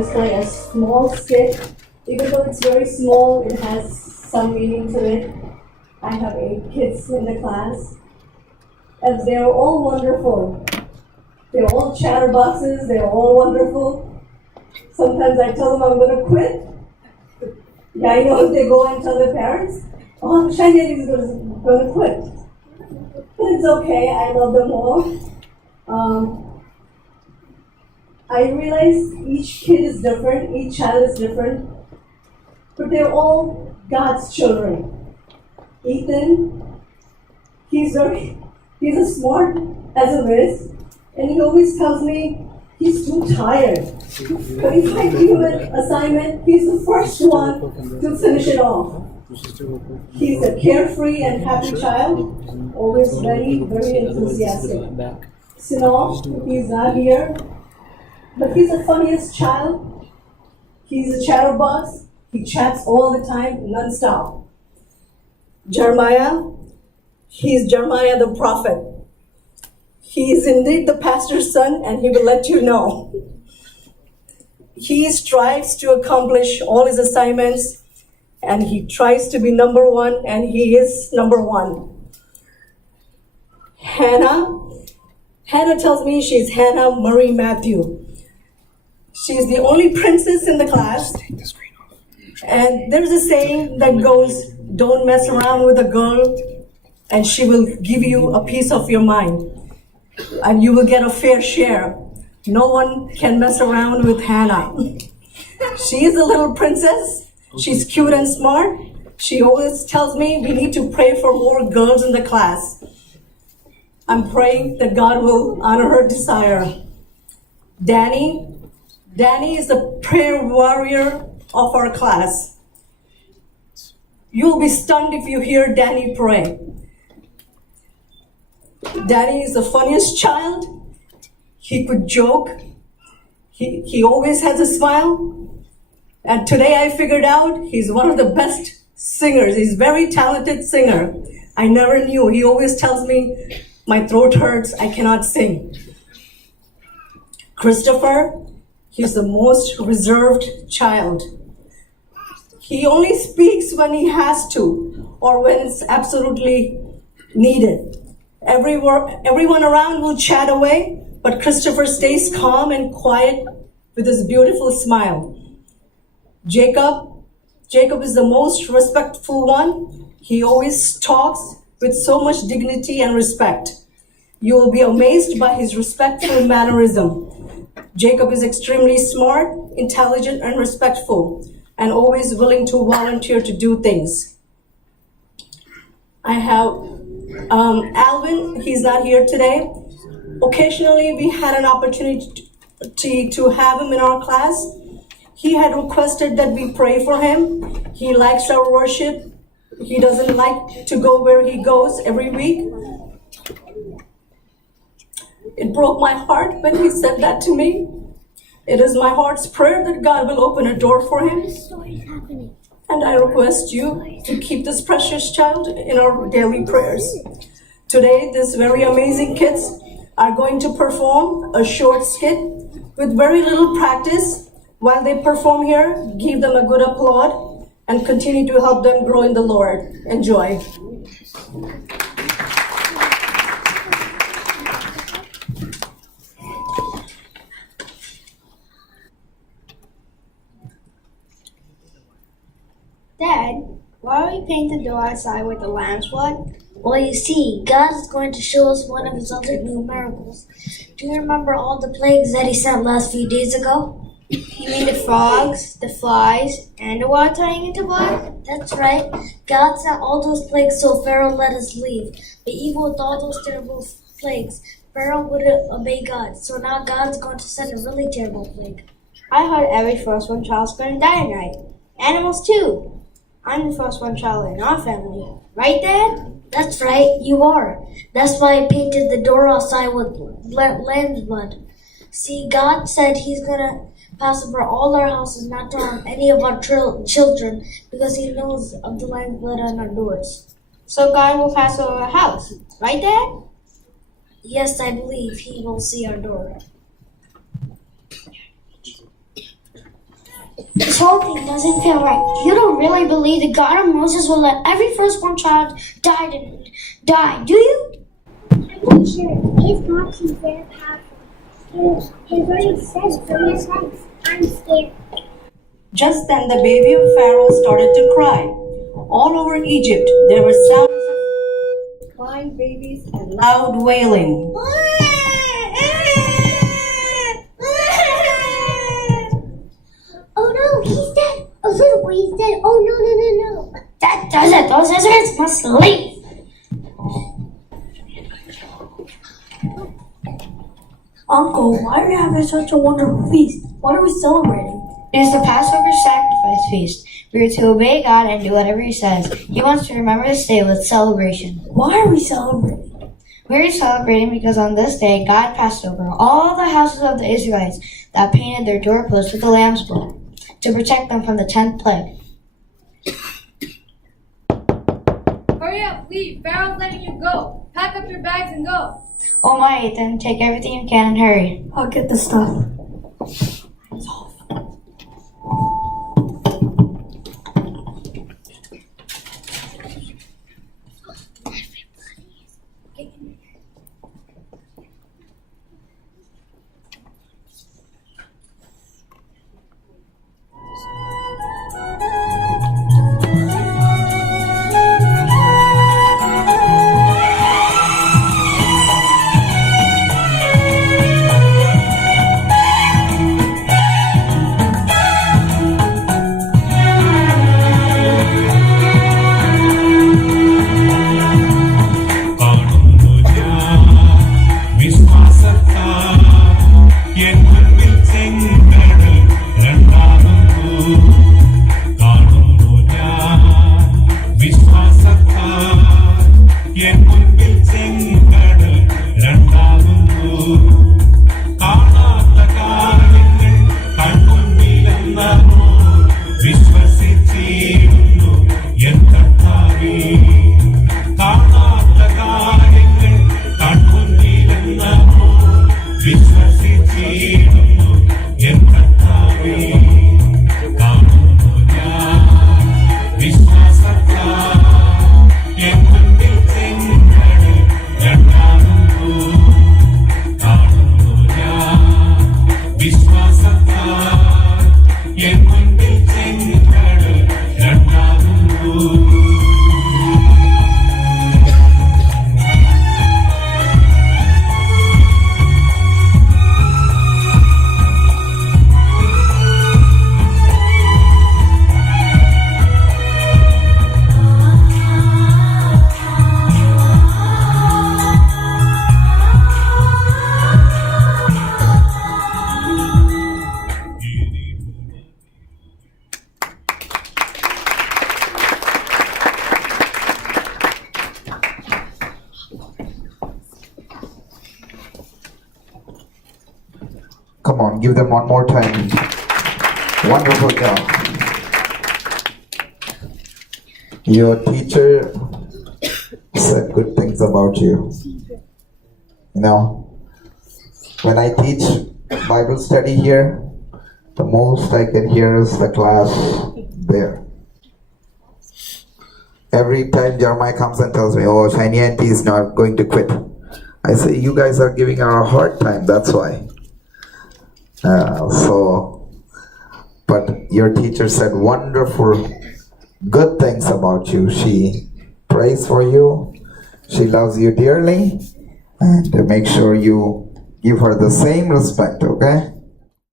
display a small skit. Even though it's very small, it has some meaning to it. I have 8 kids in the class, and they're all wonderful. They're all chatterboxes, they're all wonderful. Sometimes I tell them I'm going to quit. Yeah, I know, they go and tell their parents, oh, Shanya is going to quit. But it's okay, I love them all. I realize each kid is different, each child is different, but they're all God's children. Ethan, he's as smart as a whiz, and he always tells me he's too tired. But if I give him an assignment, he's the first one to finish it off. He's a carefree and happy child, always ready, very enthusiastic. Sinal, he's not here, but he's the funniest child. He's a chatterbox. He chats all the time, non-stop. Jeremiah, he's Jeremiah the prophet. He is indeed the pastor's son, and he will let you know. He strives to accomplish all his assignments, and he tries to be number one, and he is number one. Hannah tells me she's Hannah Marie Matthew. She's the only princess in the class. And there's a saying that goes, don't mess around with a girl and she will give you a piece of your mind and you will get a fair share. No one can mess around with Hannah. She is a little princess. She's cute and smart. She always tells me we need to pray for more girls in the class. I'm praying that God will honor her desire. Danny is the prayer warrior of our class. You'll be stunned if you hear Danny pray. Danny is the funniest child. He could joke. He always has a smile. And today I figured out he's one of the best singers. He's a very talented singer. I never knew. He always tells me, my throat hurts, I cannot sing. Christopher, he's the most reserved child. He only speaks when he has to or when it's absolutely needed. Everyone around will chat away, but Christopher stays calm and quiet with his beautiful smile. Jacob is the most respectful one. He always talks with so much dignity and respect. You will be amazed by his respectful mannerism. Jacob is extremely smart, intelligent, and respectful, and always willing to volunteer to do things. I have Alvin, he's not here today. Occasionally, we had an opportunity to have him in our class. He had requested that we pray for him. He likes our worship. He doesn't like to go where he goes every week. It broke my heart when he said that to me. It is my heart's prayer that God will open a door for him. And I request you to keep this precious child in our daily prayers. Today, these very amazing kids are going to perform a short skit with very little practice. While they perform here, give them a good applaud and continue to help them grow in the Lord. Enjoy. Dad, why do we paint the door outside with the lamb's blood? Well, you see, God is going to show us one of his other new miracles. Do you remember all the plagues that he sent last few days ago? You mean the frogs, the flies, and the water turning into blood? That's right. God sent all those plagues so Pharaoh let us leave. But even with all those terrible plagues, Pharaoh wouldn't obey God. So now God's going to send a really terrible plague. I heard every firstborn child's going to die tonight. Animals too. I'm the firstborn child in our family. Right, Dad? That's right, you are. That's why I painted the door outside with lamb's blood. See, God said he's going to pass over all our houses, not to harm any of our children, because he knows of the lamb's blood on our doors. So God will pass over our house. Right, Dad? Yes, I believe he will see our door. This whole thing doesn't feel right. You don't really believe the God of Moses will let every firstborn child die, do you? I'm pretty sure his God is very powerful. His word says so many times. I'm scared. Just then the baby of Pharaoh started to cry. All over Egypt there were sounds of crying babies and loud wailing. Oh no, he's dead. A little boy is dead. Oh no. That does it. Those Israelites must leave. Uncle, why are we having such a wonderful feast? What are we celebrating? It is the Passover sacrifice feast. We are to obey God and do whatever He says. He wants to remember this day with celebration. Why are we celebrating? We are celebrating because on this day God passed over all the houses of the Israelites that painted their doorposts with the lamb's blood to protect them from the 10th plague. Hurry up, leave. Pharaoh's letting you go. Pack up your bags and go. Oh my, Ethan, take everything you can and hurry. I'll get the stuff. Come on, give them one more time. Wonderful job. Your teacher said good things about you. You know, when I teach Bible study here, the most I can hear is the class there. Every time Jeremiah comes and tells me, oh, Shiny Auntie is not going to quit. I say, you guys are giving her a hard time, that's why. But your teacher said wonderful, good things about you. She prays for you. She loves you dearly. And make sure you give her the same respect, okay?